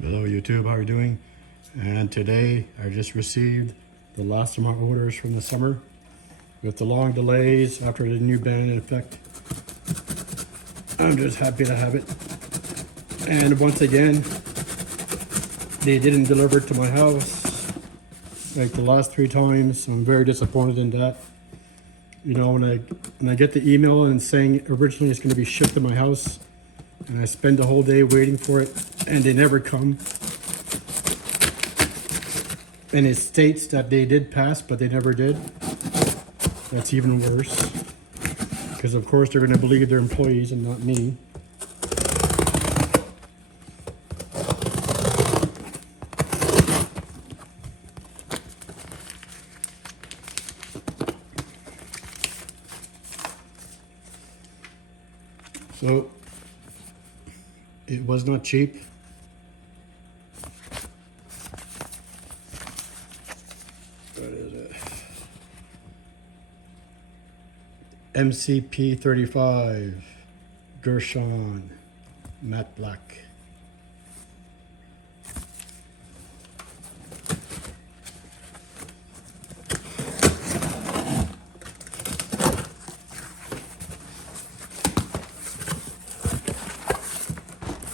Hello YouTube, how are you doing? And today I just received the last of my orders from the summer. With the long delays after the new ban in effect, I'm just happy to have it. And once again, they didn't deliver it to my house like the last 3 times. So I'm very disappointed in that. You know, when I get the email and saying originally it's going to be shipped to my house, and I spend the whole day waiting for it, and they never come. And it states that they did pass, but they never did. That's even worse. Because of course they're going to believe their employees and not me. So, it was not cheap. What is it? MC P35 Girsan matte black.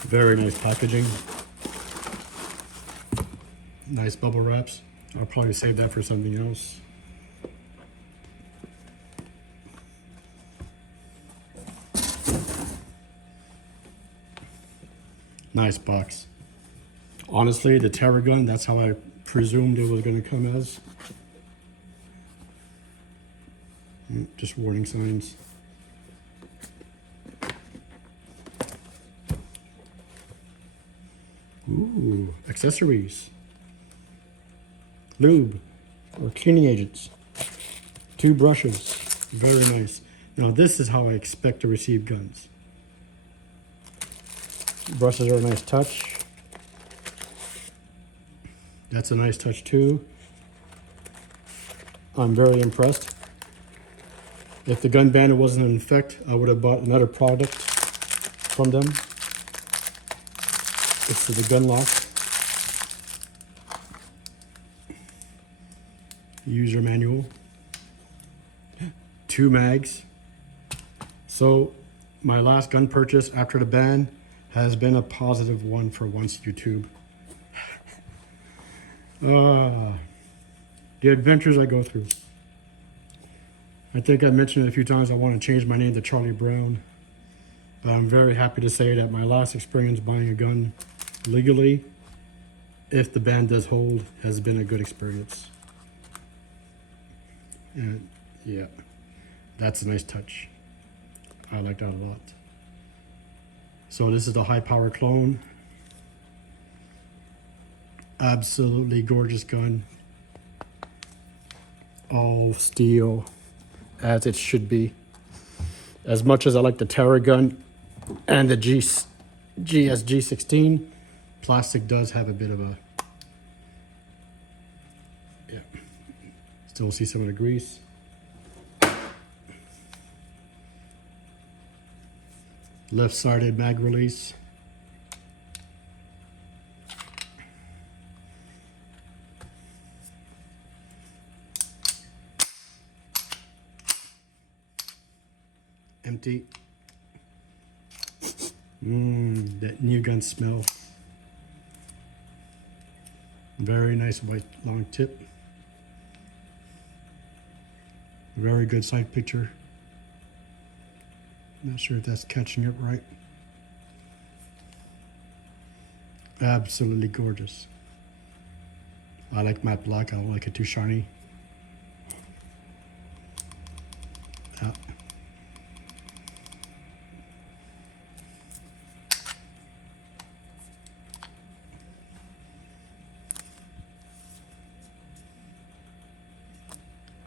Very nice packaging. Nice bubble wraps. I'll probably save that for something else. Nice box. Honestly, the Terra gun, that's how I presumed it was going to come as. Just warning signs. Ooh, accessories. Lube or cleaning agents. 2 brushes. Very nice. Now this is how I expect to receive guns. Brushes are a nice touch. That's a nice touch too. I'm very impressed. If the gun ban wasn't in effect, I would have bought another product from them. This is the gun lock. User manual. 2 mags. So my last gun purchase after the ban has been a positive one for once, YouTube. The adventures I go through. I think I mentioned it a few times, I want to change my name to Charlie Brown. But I'm very happy to say that my last experience buying a gun legally, if the ban does hold, has been a good experience. And yeah, that's a nice touch. I like that a lot. So this is the high power clone. Absolutely gorgeous gun. All steel, as it should be. As much as I like the Terra gun and the GSG16, plastic does have a bit of a, yeah. Still see some of the grease. Left-sided mag release. Empty. That new gun smell. Very nice white long tip. Very good side picture. Not sure if that's catching it right. Absolutely gorgeous. I like matte black. I don't like it too shiny. Yeah.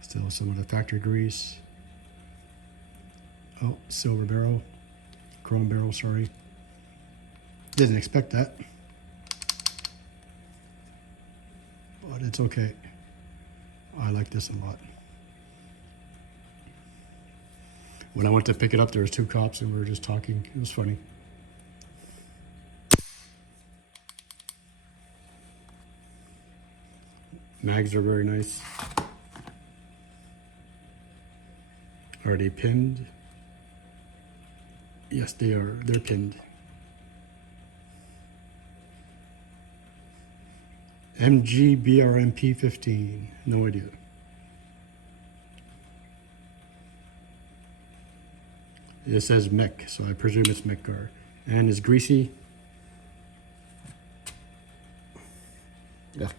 Still some of the factory grease. Oh, silver barrel. Chrome barrel, sorry. Didn't expect that. But it's okay. I like this a lot. When I went to pick it up, there was 2 cops and we were just talking. It was funny. Mags are very nice. Are they pinned? Yes, they are. They're pinned. MGBRMP15. No idea. It says mech, so I presume it's mech car. And it's greasy. Yuck.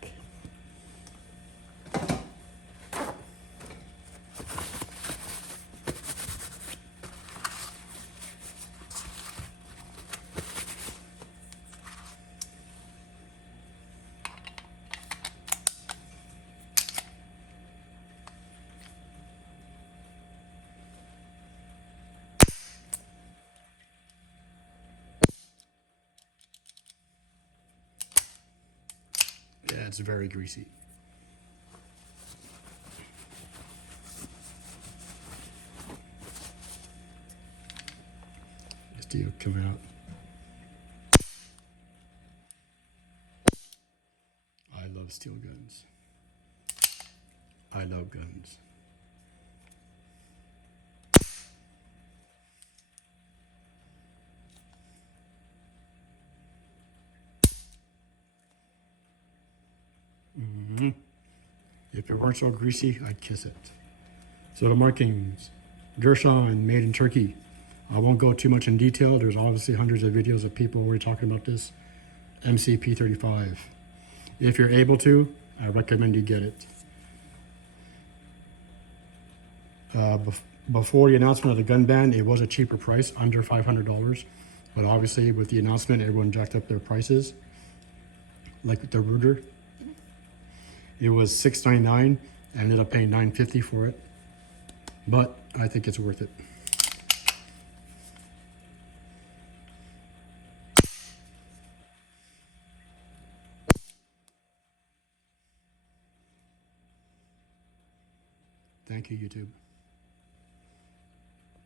Yeah, it's very greasy. This deal coming out. I love steel guns. I love guns. If it weren't so greasy, I'd kiss it. So the markings, Girsan, made in Turkey. I won't go too much in detail. There's obviously hundreds of videos of people already talking about this. MC P35. If you're able to, I recommend you get it. Before the announcement of the gun ban, it was a cheaper price, under $500. But obviously with the announcement, everyone jacked up their prices. Like the Ruger. It was $699. I ended up paying $950 for it. But I think it's worth it. Thank you, YouTube.